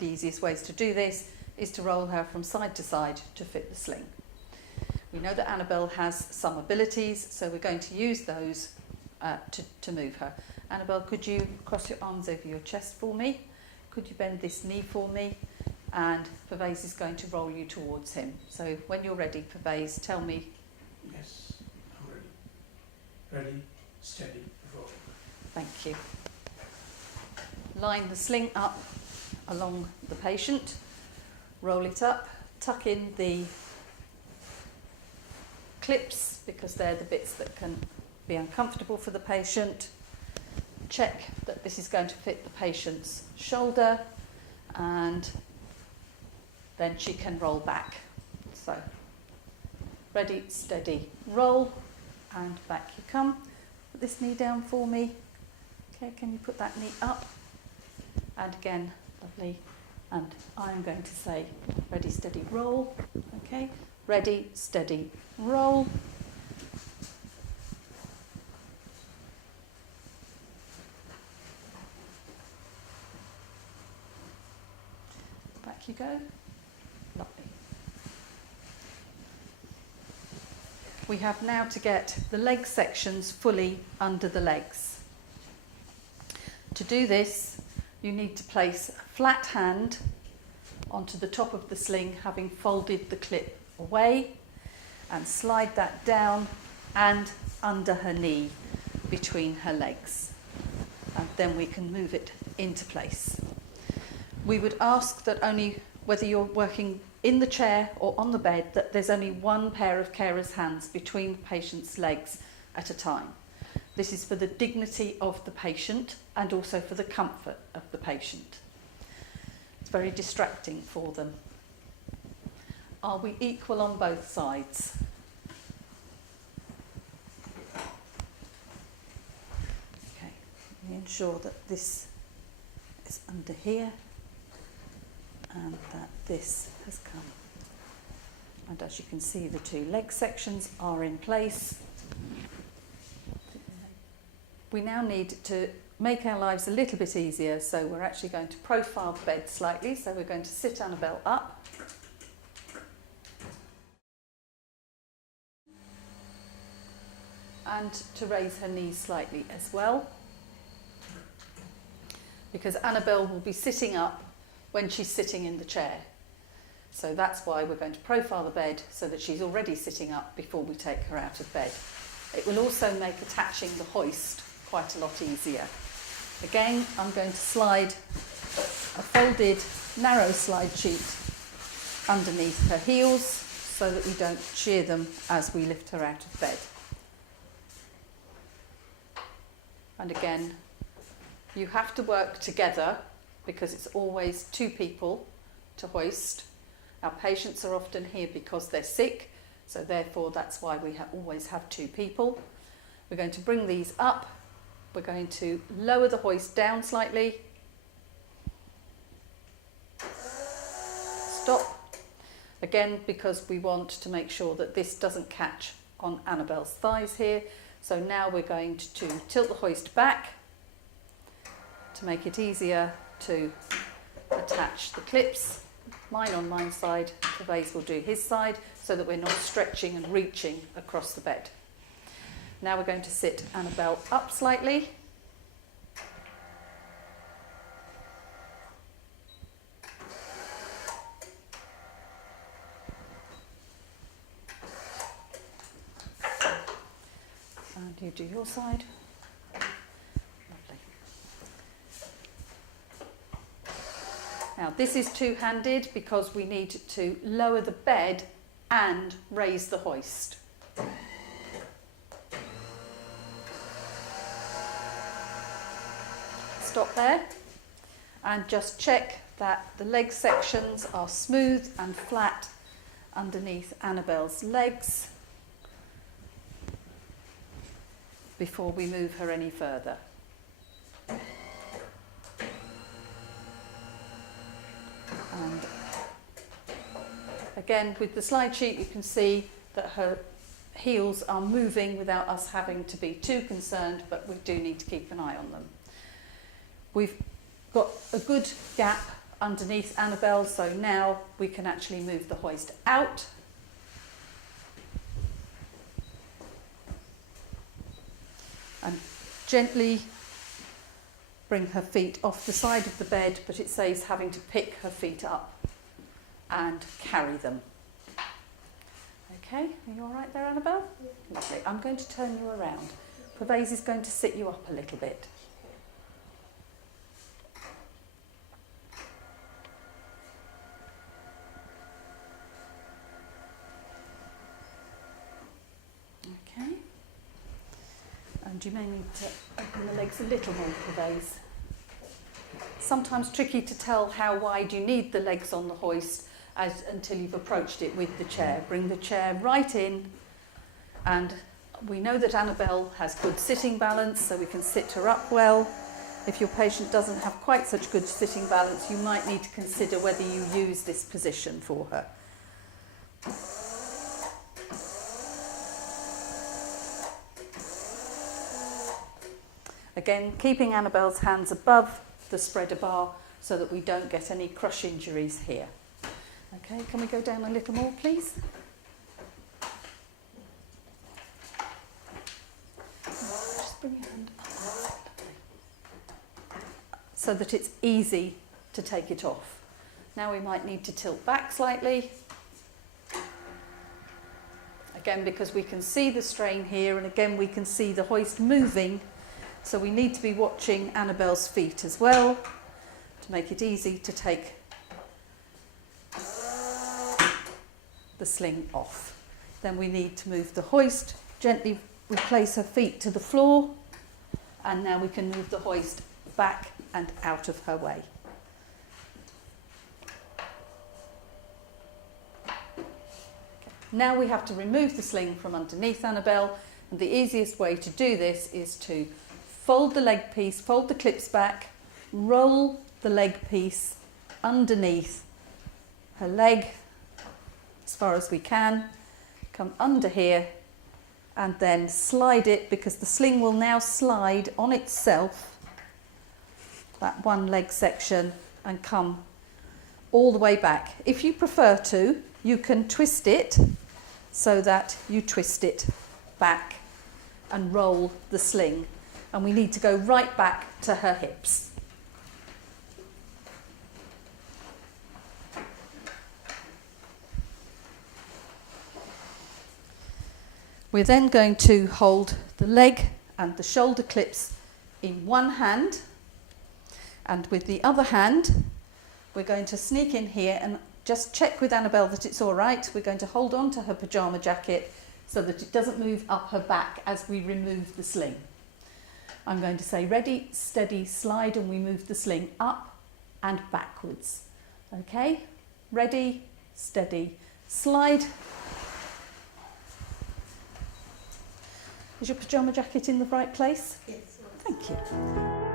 the easiest ways to do this is to roll her from side to side to fit the sling. We know that Annabelle has some abilities, so we're going to use those to move her. Annabelle, could you cross your arms over your chest for me? Could you bend this knee for me? And Pervez is going to roll you towards him. So when you're ready, Pervez, tell me. Yes, I'm ready. Ready, steady, roll. Thank you. Line the sling up along the patient. Roll it up. Tuck in the clips because they're the bits that can be uncomfortable for the patient. Check that this is going to fit the patient's shoulder, and then she can roll back. So, ready, steady, roll, and back you come. Put this knee down for me. Okay, can you put that knee up? And again, lovely. And I'm going to say, ready, steady, roll. Okay, ready, steady, roll. Back you go. Lovely. We have now to get the leg sections fully under the legs. To do this, you need to place a flat hand onto the top of the sling, having folded the clip away, and slide that down and under her knee between her legs. And then we can move it into place. We would ask that only, whether you're working in the chair or on the bed, that there's only one pair of carer's hands between the patient's legs at a time. This is for the dignity of the patient and also for the comfort of the patient. It's very distracting for them. Are we equal on both sides? Okay, we ensure that this is under here and that this has come. And as you can see, the two leg sections are in place. We now need to make our lives a little bit easier, so we're actually going to profile the bed slightly. So we're going to sit Annabelle up. And to raise her knees slightly as well. Because Annabelle will be sitting up when she's sitting in the chair. So that's why we're going to profile the bed so that she's already sitting up before we take her out of bed. It will also make attaching the hoist quite a lot easier. Again, I'm going to slide a folded narrow slide sheet underneath her heels so that we don't shear them as we lift her out of bed. And again, you have to work together because it's always two people to hoist. Our patients are often here because they're sick, so therefore that's why we always have two people. We're going to bring these up. We're going to lower the hoist down slightly. Stop. Again, because we want to make sure that this doesn't catch on Annabelle's thighs here. So now we're going to tilt the hoist back to make it easier to attach the clips. Mine on my side, Pervez will do his side, so that we're not stretching and reaching across the bed. Now we're going to sit Annabelle up slightly. And you do your side. Lovely. Now this is two-handed because we need to lower the bed and raise the hoist. Stop there and just check that the leg sections are smooth and flat underneath Annabelle's legs before we move her any further. And again, with the slide sheet, you can see that her heels are moving without us having to be too concerned, but we do need to keep an eye on them. We've got a good gap underneath Annabelle, so now we can actually move the hoist out. And gently bring her feet off the side of the bed, but it saves having to pick her feet up and carry them. Okay, are you all right there, Annabelle? Lovely. I'm going to turn you around. Pervase is going to sit you up a little bit. Okay. And you may need to open the legs a little more, Pervase. Sometimes tricky to tell how wide you need the legs on the hoist until you've approached it with the chair. Bring the chair right in, and we know that Annabelle has good sitting balance, so we can sit her up well. If your patient doesn't have quite such good sitting balance, you might need to consider whether you use this position for her. Again, keeping Annabelle's hands above the spreader bar so that we don't get any crush injuries here. Okay, can we go down a little more, please? Just bring your hand up so that it's easy to take it off. Now we might need to tilt back slightly. Again, because we can see the strain here, and again we can see the hoist moving, so we need to be watching Annabelle's feet as well to make it easy to take the sling off. Then we need to move the hoist, gently replace her feet to the floor, and now we can move the hoist back and out of her way. Okay. Now we have to remove the sling from underneath Annabelle, and the easiest way to do this is to fold the leg piece, fold the clips back, roll the leg piece underneath her leg as far as we can, come under here, and then slide it, because the sling will now slide on itself, that one leg section, and come all the way back. If you prefer to, you can twist it so that you twist it back and roll the sling. And we need to go right back to her hips. We're then going to hold the leg and the shoulder clips in one hand, and with the other hand we're going to sneak in here and just check with Annabelle that it's all right. We're going to hold on to her pyjama jacket so that it doesn't move up her back as we remove the sling. I'm going to say ready, steady, slide, and we move the sling up and backwards. Okay, ready, steady, slide. Is your pyjama jacket in the right place? Yes. Thank you.